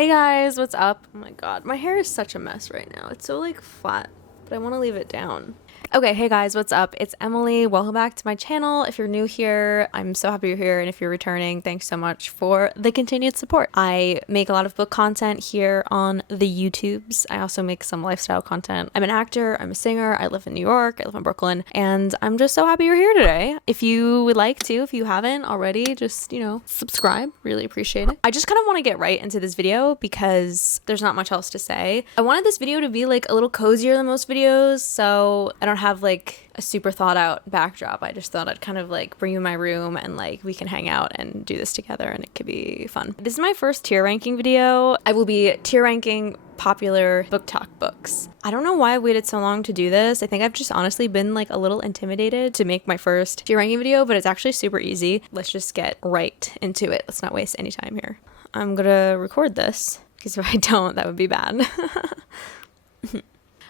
Hey guys, what's up? Oh my god, my hair is such a mess right now. It's so like flat, but I want to leave it down. Okay, hey guys, what's up? It's Emily. Welcome back to my channel. If you're new here, I'm so happy you're here, and if you're returning, thanks so much for the continued support. I make a lot of book content here on the YouTubes. I also make some lifestyle content. I'm an actor, I'm a singer, I live in New York, I live in Brooklyn, and I'm just so happy you're here today. If you would like to, if you haven't already, just, subscribe. Really appreciate it. I just kind of want to get right into this video because there's not much else to say. I wanted this video to be like a little cozier than most videos, so I don't have like a super thought out backdrop. I just thought I'd kind of like bring you in my room and like we can hang out and do this together and it could be fun. This is my first tier ranking video. I will be tier ranking popular BookTok books. I don't know why I waited so long to do this. I think I've just honestly been like a little intimidated to make my first tier ranking video, but it's actually super easy. Let's just get right into it. Let's not waste any time here. I'm gonna record this because if I don't, that would be bad.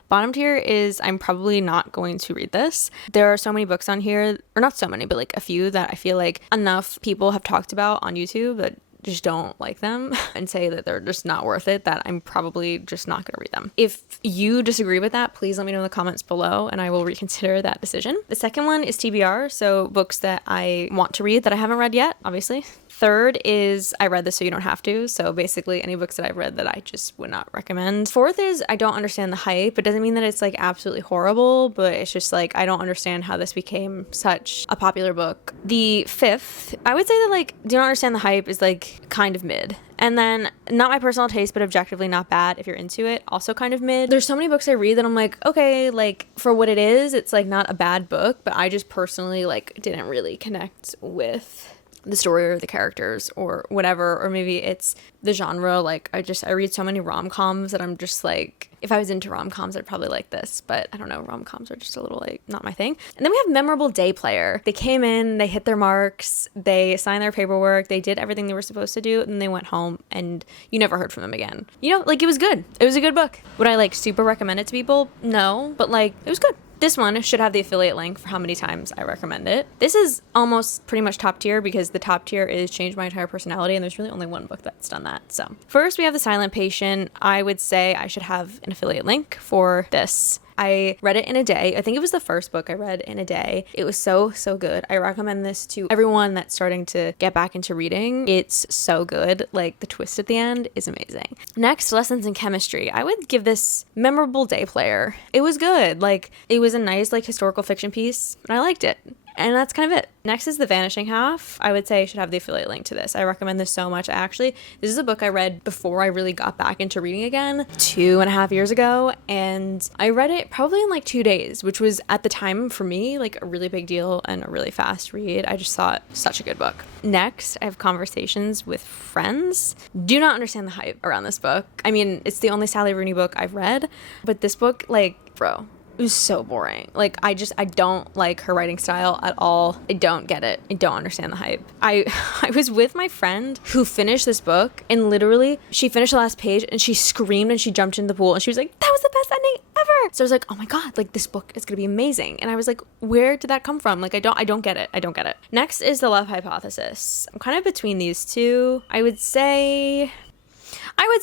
Bottom tier is I'm probably not going to read this. There are so many books on here, or not so many, but like a few that I feel like enough people have talked about on YouTube that just don't like them and say that they're just not worth it, that I'm probably just not going to read them. If you disagree with that, please let me know in the comments below and I will reconsider that decision. The second one is TBR, so books that I want to read that I haven't read yet, obviously. Third is I read this so you don't have to, so basically any books that I've read that I just would not recommend. Fourth is I don't understand the hype. It doesn't mean that it's like absolutely horrible, but it's just like I don't understand how this became such a popular book. The fifth, I would say that like do not understand the hype is like kind of mid. And then not my personal taste, but objectively not bad if you're into it, also kind of mid. There's so many books I read that I'm like, okay, like for what it is, it's like not a bad book, but I just personally like didn't really connect with the story or the characters or whatever, or maybe it's the genre. Like I read so many rom-coms that I'm just like, if I was into rom-coms I'd probably like this, but I don't know, rom-coms are just a little like not my thing. And then we have Memorable Day Player. They came in, they hit their marks, they signed their paperwork, they did everything they were supposed to do, and then they went home and you never heard from them again. Like it was good. It was a good book. Would I like super recommend it to people? No, but like it was good. This one should have the affiliate link for how many times I recommend it. This is almost pretty much top tier because the top tier is Change My Entire Personality, and there's really only one book that's done that. So first we have The Silent Patient. I would say I should have an affiliate link for this. I read it in a day. I think it was the first book I read in a day. It was so good. I recommend this to everyone that's starting to get back into reading. It's so good. Like the twist at the end is amazing. Next, Lessons in Chemistry. I would give this Memorable Day Player. It was good. Like it was a nice like historical fiction piece and I liked it. And that's kind of it. Next is The Vanishing Half. I would say I should have the affiliate link to this. I recommend this so much. This is a book I read before I really got back into reading again 2.5 years ago. And I read it probably in like 2 days, which was at the time for me like a really big deal and a really fast read. I just thought such a good book. Next, I have Conversations with Friends. Do not understand the hype around this book. I mean, it's the only Sally Rooney book I've read, but this book, like, bro, it was so boring. Like I don't like her writing style at all. I don't get it. I don't understand the hype. I was with my friend who finished this book and literally she finished the last page and she screamed and she jumped in the pool and she was like, that was the best ending ever. So I was like, oh my god, like this book is gonna be amazing. And I was like, where did that come from? Like I don't get it. I don't get it. Next is The Love Hypothesis. I'm kind of between these two. I would say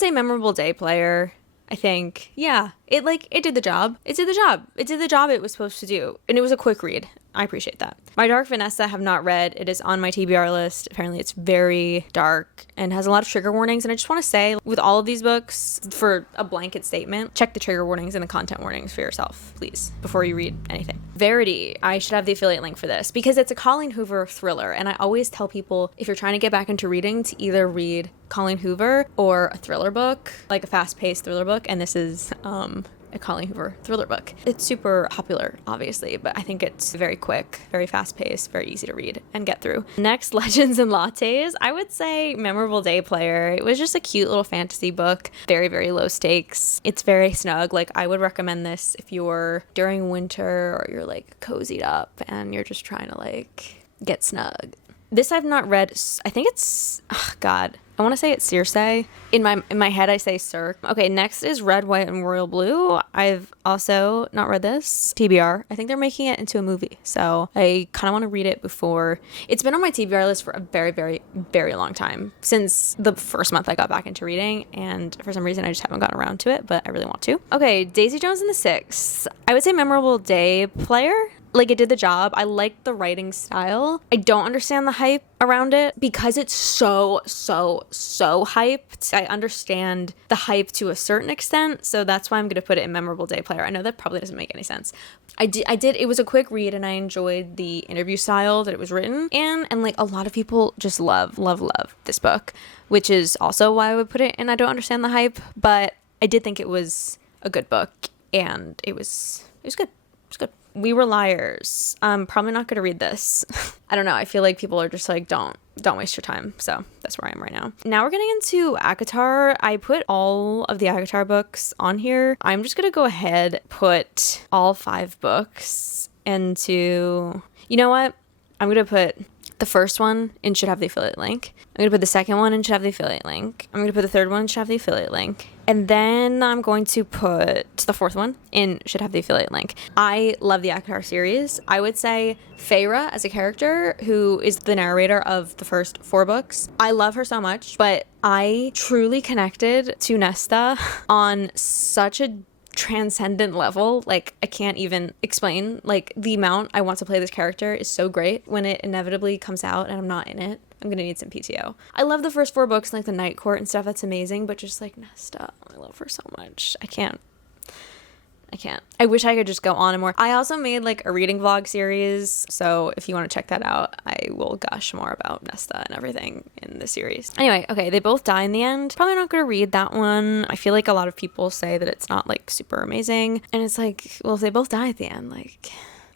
Memorable Day Player. I think, yeah, it did the job. It did the job it was supposed to do. And it was a quick read. I appreciate that. My Dark Vanessa I have not read. It is on my TBR list. Apparently it's very dark and has a lot of trigger warnings. And I just want to say with all of these books, for a blanket statement, check the trigger warnings and the content warnings for yourself, please, before you read anything. Verity, I should have the affiliate link for this because it's a Colleen Hoover thriller. And I always tell people if you're trying to get back into reading to either read Colleen Hoover or a thriller book, like a fast-paced thriller book. And this is a Colleen Hoover thriller book. It's super popular, obviously, but I think it's very quick, very fast-paced, very easy to read and get through. Next, Legends and Lattes. I would say Memorable Day Player. It was just a cute little fantasy book, very, very low stakes. It's very snug. Like I would recommend this if you're during winter or you're like cozied up and you're just trying to like get snug. This I've not read. I think it's, oh God, I want to say it's Circe. In my head, I say Sir. Okay, next is Red, White, and Royal Blue. I've also not read this. TBR. I think they're making it into a movie, so I kind of want to read it before. It's been on my TBR list for a very, very, very long time, since the first month I got back into reading, and for some reason I just haven't gotten around to it, but I really want to. Okay, Daisy Jones and the Six. I would say memorable day player. Like, it did the job. I liked the writing style. I don't understand the hype around it because it's so hyped. I understand the hype to a certain extent, so that's why I'm going to put it in memorable day player. I know that probably doesn't make any sense. I did, it was a quick read, and I enjoyed the interview style that it was written in, and like a lot of people just love this book, which is also why I would put it in I don't understand the hype, but I did think it was a good book, and it was good. It was good. We Were Liars. I'm probably not going to read this. I don't know. I feel like people are just like, don't waste your time. So that's where I am right now. Now we're getting into ACOTAR. I put all of the ACOTAR books on here. I'm just going to go ahead, put all 5 books into, you know what? I'm going to put the first one and should have the affiliate link. I'm going to put the second one and should have the affiliate link. I'm going to put the third one and should have the affiliate link. And then I'm going to put the fourth one and should have the affiliate link. I love the ACOTAR series. I would say Feyre as a character, who is the narrator of the first 4 books. I love her so much, but I truly connected to Nesta on such a transcendent level. Like, I can't even explain. Like, the amount I want to play this character is so great. When it inevitably comes out and I'm not in it, I'm gonna need some PTO. I love the first 4 books, like the Night Court and stuff. That's amazing, but just like Nesta, I love her so much. I can't. I wish I could just go on and more. I also made like a reading vlog series, so if you want to check that out, I will gush more about Nesta and everything in the series. Anyway, okay, they both die in the end. Probably not going to read that one. I feel like a lot of people say that it's not like super amazing, and it's like, well, if they both die at the end, like,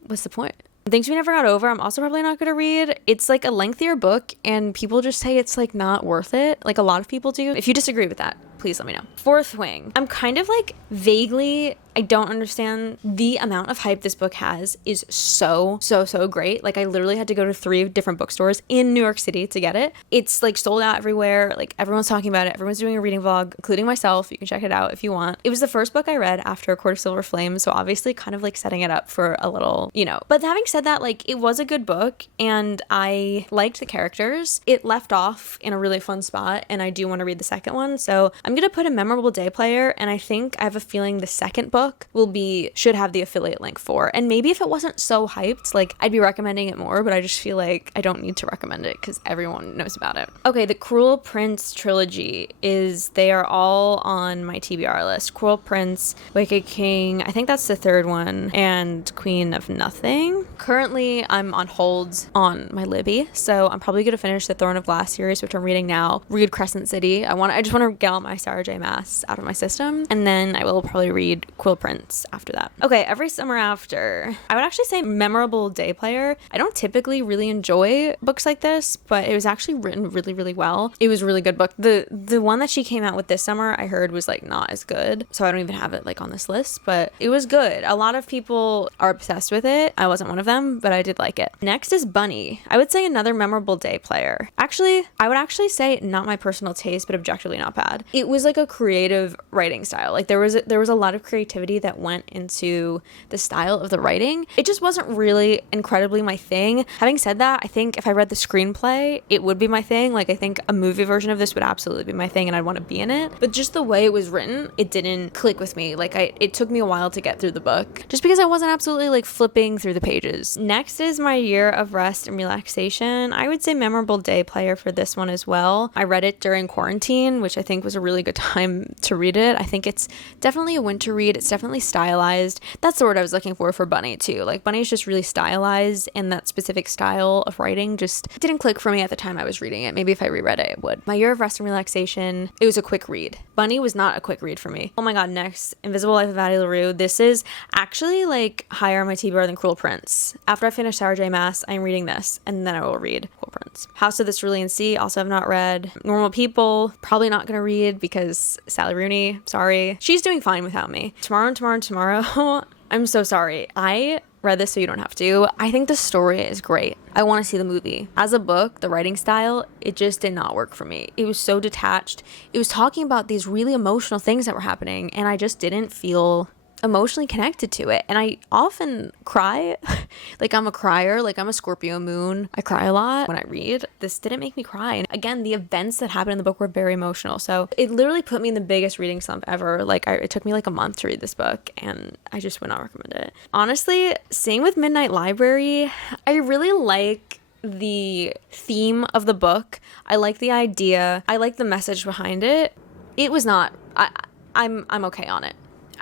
what's the point? Things We Never Got Over, I'm also probably not going to read. It's like a lengthier book, and people just say it's like not worth it. Like, a lot of people do. If you disagree with that, please let me know. Fourth Wing. I'm kind of like vaguely, I don't understand the amount of hype this book has is so great. Like, I literally had to go to 3 different bookstores in New York City to get it. It's like sold out everywhere. Like, everyone's talking about it. Everyone's doing a reading vlog, including myself. You can check it out if you want. It was the first book I read after A Court of Silver Flame, so obviously kind of like setting it up for a little, you know. But having said that, like, it was a good book and I liked the characters. It left off in a really fun spot, and I do want to read the second one. So I'm gonna put a memorable day player, and I think I have a feeling the second book should have the affiliate link for. And maybe if it wasn't so hyped, like, I'd be recommending it more, but I just feel like I don't need to recommend it because everyone knows about it. Okay, the Cruel Prince trilogy they are all on my TBR list. Cruel Prince, Wicked King, I think that's the third one, and Queen of Nothing. Currently, I'm on hold on my Libby, so I'm probably gonna finish the Throne of Glass series, which I'm reading now, read Crescent City. I just want to get all my Sarah J Maas out of my system, and then I will probably read Quill Prince after that. Okay, Every Summer After. I would actually say memorable day player. I don't typically really enjoy books like this, but it was actually written really well. It was a really good book. The one that she came out with this summer, I heard, was like not as good, so I don't even have it like on this list, but it was good. A lot of people are obsessed with it. I wasn't one of them, but I did like it. Next is Bunny. I would say another memorable day player. Actually, I would actually say not my personal taste, but objectively not bad. It was like a creative writing style. Like, there was a lot of creativity that went into the style of the writing. It just wasn't really incredibly my thing. Having said that, I think if I read the screenplay, it would be my thing. Like, I think a movie version of this would absolutely be my thing, and I'd want to be in it. But just the way it was written, it didn't click with me. Like, it took me a while to get through the book, just because I wasn't absolutely like flipping through the pages. Next is My Year of Rest and Relaxation. I would say memorable day player for this one as well. I read it during quarantine, which I think was a really good time to read it. I think it's definitely a winter read. It's definitely stylized. That's the word I was looking for Bunny too. Like, Bunny's just really stylized, and that specific style of writing just didn't click for me at the time I was reading it. Maybe if I reread it, it would. My Year of Rest and Relaxation, it was a quick read. Bunny was not a quick read for me. Oh my god, next, Invisible Life of Addie LaRue. This is actually like higher on my TBR than Cruel Prince. After I finish Sarah J Maas, I'm reading this, and then I will read Cruel Prince. House of the Cerulean Sea, also have not read. Normal People, probably not gonna read because Sally Rooney, sorry. She's doing fine without me. Tomorrow. I'm so sorry. I read this so you don't have to. I think the story is great. I want to see the movie. As a book, the writing style, it just did not work for me. It was so detached. It was talking about these really emotional things that were happening, and I just didn't feel emotionally connected to it. And I often cry. Like, I'm a crier. Like, I'm a Scorpio moon. I cry a lot when I read. This didn't make me cry. And again, the events that happened in the book were very emotional. So it literally put me in the biggest reading slump ever. Like, it took me like a month to read this book, and I just would not recommend it. Honestly, same with Midnight Library. I really like the theme of the book. I like the idea. I like the message behind it. It was not, I'm okay on it.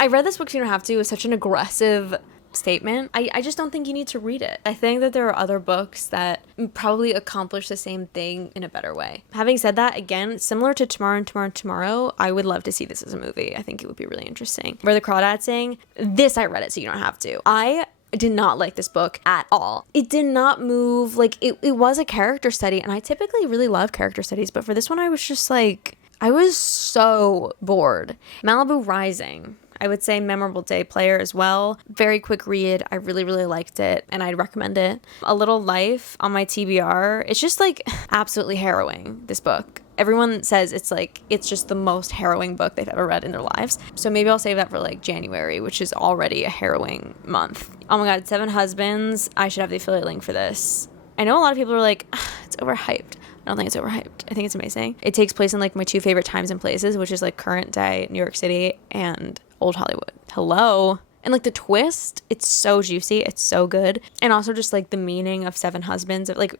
I read this book so you don't have to. It was such an aggressive statement. I just don't think you need to read it. I think that there are other books that probably accomplish the same thing in a better way. Having said that, again, similar to Tomorrow and Tomorrow and Tomorrow, I would love to see this as a movie. I think it would be really interesting. Where the Crawdads Sing, this I read it so you don't have to. I did not like this book at all. It did not move. Like, it was a character study, and I typically really love character studies, but for this one I was just like, I was so bored. Malibu Rising, I would say memorable day player as well. Very quick read. I really, really liked it, and I'd recommend it. A Little Life on my TBR. It's just like absolutely harrowing, this book. Everyone says it's just the most harrowing book they've ever read in their lives. So maybe I'll save that for like January, which is already a harrowing month. Oh my God, Seven Husbands. I should have the affiliate link for this. I know a lot of people are like, it's overhyped. I don't think it's overhyped. I think it's amazing. It takes place in like my two favorite times and places, which is like current day New York City and Old Hollywood. Hello. And like the twist, it's so juicy. It's so good. And also just like the meaning of Seven Husbands. Like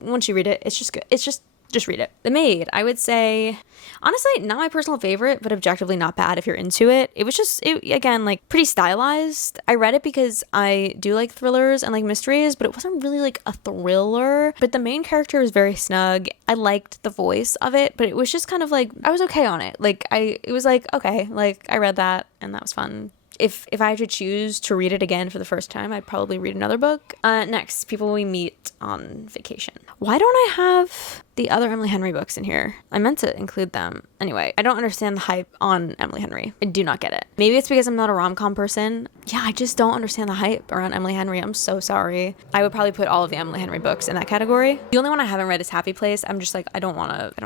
once you read it, it's just good. It's just read it. The Maid, I would say, honestly, not my personal favorite, but objectively not bad if you're into it. It was just, again, like pretty stylized. I read it because I do like thrillers and like mysteries, but it wasn't really like a thriller. But the main character was very snug. I liked the voice of it, but it was just kind of like, I was okay on it. Like, it was like, okay, like I read that and that was fun. If I had to choose to read it again for the first time, I'd probably read another book. Next, People We Meet on Vacation. Why don't I have the other Emily Henry books in here? I meant to include them. Anyway, I don't understand the hype on Emily Henry. I do not get it. Maybe it's because I'm not a rom-com person. Yeah, I just don't understand the hype around Emily Henry. I'm so sorry. I would probably put all of the Emily Henry books in that category. The only one I haven't read is Happy Place. I'm just like, I don't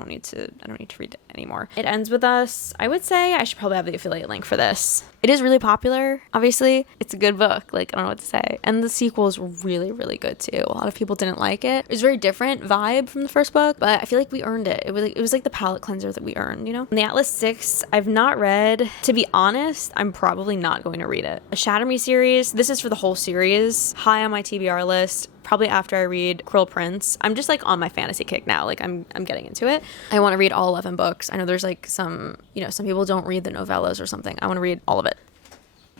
need to read it anymore. It Ends With Us. I would say I should probably have the affiliate link for this. It is really popular, obviously. It's a good book. Like, I don't know what to say. And the sequel is really, really good too. A lot of people didn't like it. It was a very different vibe from the first book, but I feel like we earned it. It was like the palate cleanser that we earned, you know? And the Atlas 6, I've not read. To be honest, I'm probably not going to read it. A Shatter Me series. This is for the whole series. High on my TBR list. Probably after I read Cruel Prince. I'm just like on my fantasy kick now. Like I'm getting into it. I want to read all 11 books. I know there's like some people don't read the novellas or something. I want to read all of it.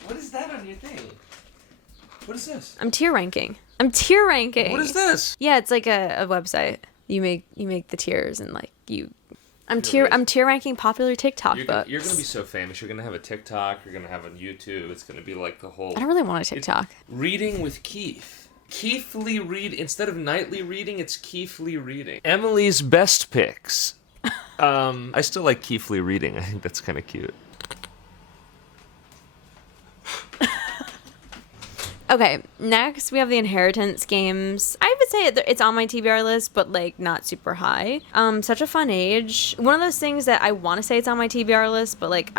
What is that on your thing? What is this? I'm tier ranking. What is this? Yeah, it's like a website. You make the tiers and like you. I'm tier ranking popular TikTok books. You're gonna be so famous. You're gonna have a TikTok. You're gonna have a YouTube. It's gonna be like the whole. I don't really want a TikTok. Reading with Keith. Keithly read instead of nightly reading. It's Keithly reading. Emily's best picks. I still like Keithly reading. I think that's kind of cute. Okay, next we have the Inheritance games. I would say it's on my TBR list, but like not super high. Such a fun age. One of those things that I want to say it's on my TBR list, but like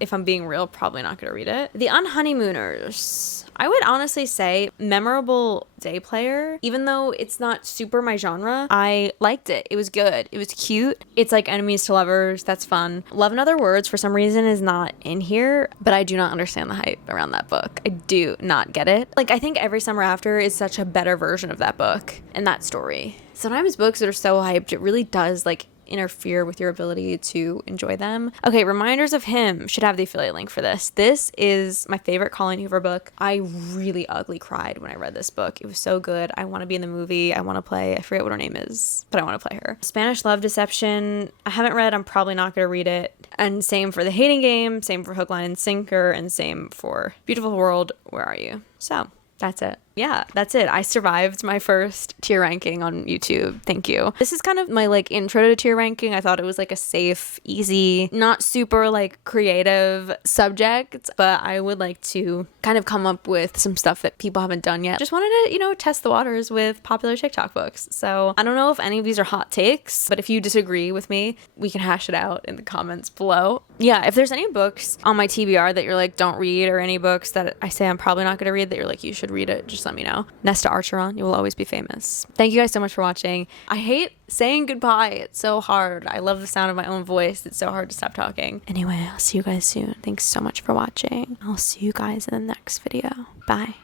if I'm being real, probably not gonna read it. The Unhoneymooners. I would honestly say memorable day player. Even though it's not super my genre, I liked it. It was good. It was cute. It's like enemies to lovers. That's fun. Love in Other Words for some reason is not in here, but I do not understand the hype around that book. I do not get it. Like, I think Every Summer After is such a better version of that book and that story. Sometimes books that are so hyped, it really does like interfere with your ability to enjoy them. Okay, Reminders of Him should have the affiliate link for this. This is my favorite Colleen Hoover book. I really ugly cried when I read this book. It was so good. I want to be in the movie. I want to play, I forget what her name is, but I want to play her. Spanish Love Deception, I haven't read. I'm probably not going to read it. And same for The Hating Game, same for Hook, Line, and Sinker, and same for Beautiful World, Where Are You? So, that's it. yeah, that's it. I survived my first tier ranking on YouTube. Thank you. This is kind of my like intro to tier ranking. I thought it was like a safe, easy, not super like creative subject, but I would like to kind of come up with some stuff that people haven't done yet. Just wanted to, you know, test the waters with popular TikTok books. So I don't know if any of these are hot takes, but if you disagree with me, we can hash it out in the comments below. Yeah, if there's any books on my TBR that you're like, don't read, or any books that I say I'm probably not going to read that you're like, you should read it, just let me know. Nesta Archeron, you will always be famous. Thank you guys so much for watching. I hate saying goodbye. It's so hard. I love the sound of my own voice. It's so hard to stop talking. Anyway, I'll see you guys soon. Thanks so much for watching. I'll see you guys in the next video. Bye.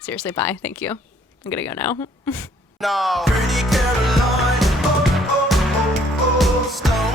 Seriously, bye. Thank you. I'm gonna go now. No. Pretty Caroline, oh, oh, oh, oh, stone.